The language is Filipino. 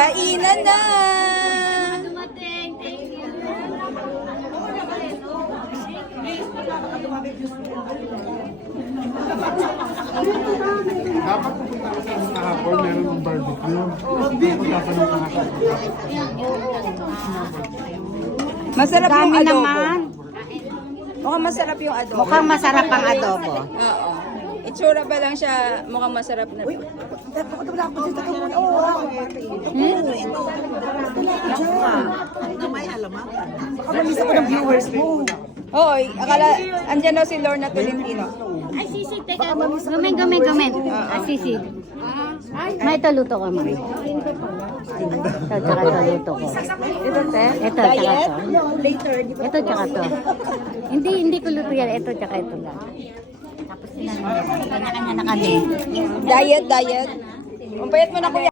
Kainan na! Dumating. Thank you. Dapat pupunta ka sa kahapon, meron ng barbecue. Pupunta ka ng kahapon. Masarap yung Dami adobo. naman. Mukhang masarap yung adobo. Mukhang masarap ang adobo. Oo. Itsura pa lang siya, mukhang masarap na. Kamamisa ko ng viewers mo. Oo, akala, andyan daw si Lorna Tolentino. Ay, sisi, teka. Comment. Ay, sisi. May ito luto ko, mami. Ito, tsaka ito luto ko. Ito, te. Ito, tsaka Diet? ito. Later. Ito, tsaka ito. Hindi ko luto yan. Ito, tsaka ito lang. Tapos kanya-kanya na kami. Diet. Ang payat mo na kuya.